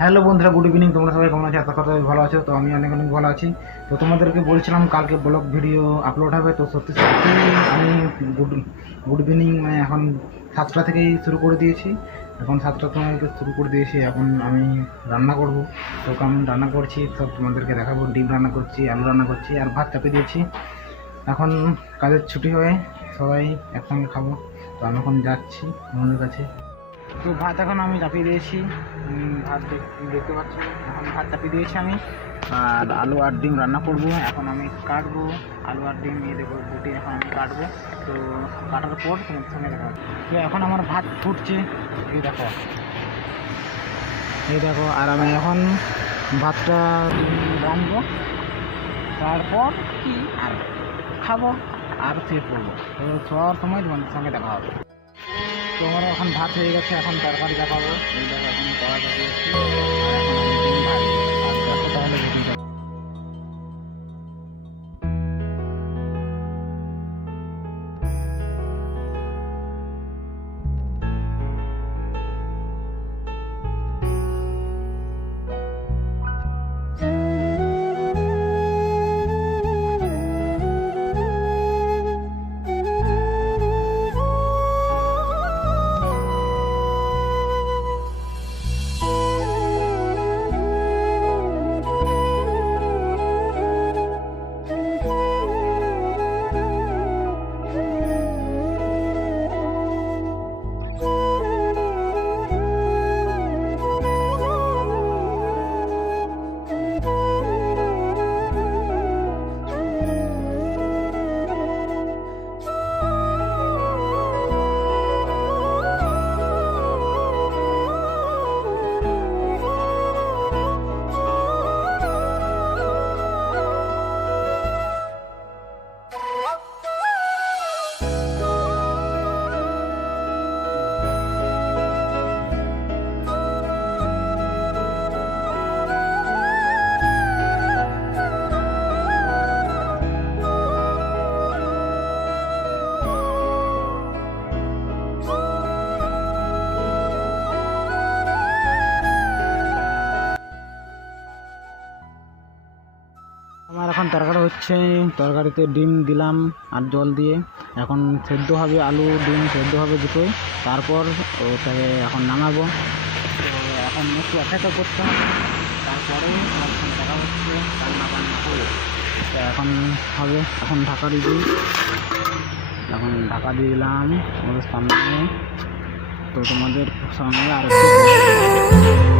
Hello বন্ধুরা, good evening. তোমরা সবাই কেমন আছো? আশা করি সবাই ভালো আছো। তো আমি অনেক অনেক ভালো আছি। তো তোমাদেরকে বলছিলাম কালকে ব্লগ ভিডিও আপলোড হবে। তো সত্যি সত্যি আমি গুড গুড ইভিনিং মানে এখন 7টা থেকেই শুরু করে দিয়েছি। এখন 7টার সময় শুরু করে দিয়েছি। এখন আমি রান্না করব। তো আমি রান্না করছি, সব তোমাদেরকে দেখাবো। ডিম রান্না করছি, আলু রান্না করছি, আর ভাত চাপিয়ে দিয়েছি। এখন কাজের ছুটি হয়ে সবাই একসঙ্গে খাবো। তো আমি এখন যাচ্ছি বোনের কাছে। তো ভাত এখন আমি চাপিয়ে দিয়েছি। ভাত দেখতে পাচ্ছি, এখন ভাত চাপিয়ে দিয়েছি আমি। আর আলু আর ডিম রান্না করব। এখন আমি কাটবো আলু আর ডিম, নিয়ে দেবো বুটি। এখন আমি কাটবো। তো কাটার পর তোমার সঙ্গে দেখা হবে। তো এখন আমার ভাত ফুটছে, এই দেখো, এই দেখো। আর আমি এখন ভাতটা রানবো, তারপর কি আর খাবো আর শুয়ে পড়বো। তো শোয়ার সময় তোমাদের সঙ্গে দেখা হবে। তো আমার এখন ভাত হয়ে গেছে, এখন তরকারি দেখাবো। এই দেখো, এখন তরকারি দিয়েছি, আর এখন আমি ডিম ভাজি। আর দেখো তাহলে ভিডিওটা। আমার এখন তরকারি হচ্ছে, তরকারিতে ডিম দিলাম আর জল দিয়ে। এখন সেদ্ধ হবে, আলু ডিম সেদ্ধ হবে দুটোই। তারপর ওটাকে এখন নামাবো। তো এখন একটু অপেক্ষা করতে হবে, তারপরে আমার সঙ্গে দেখা হচ্ছে রান্না বান্না করে। তো এখন হবে, এখন ঢাকা দিয়ে দিই। এখন ঢাকা দিয়ে দিলাম ওদের সামনে। তো তোমাদের সঙ্গে আর একটু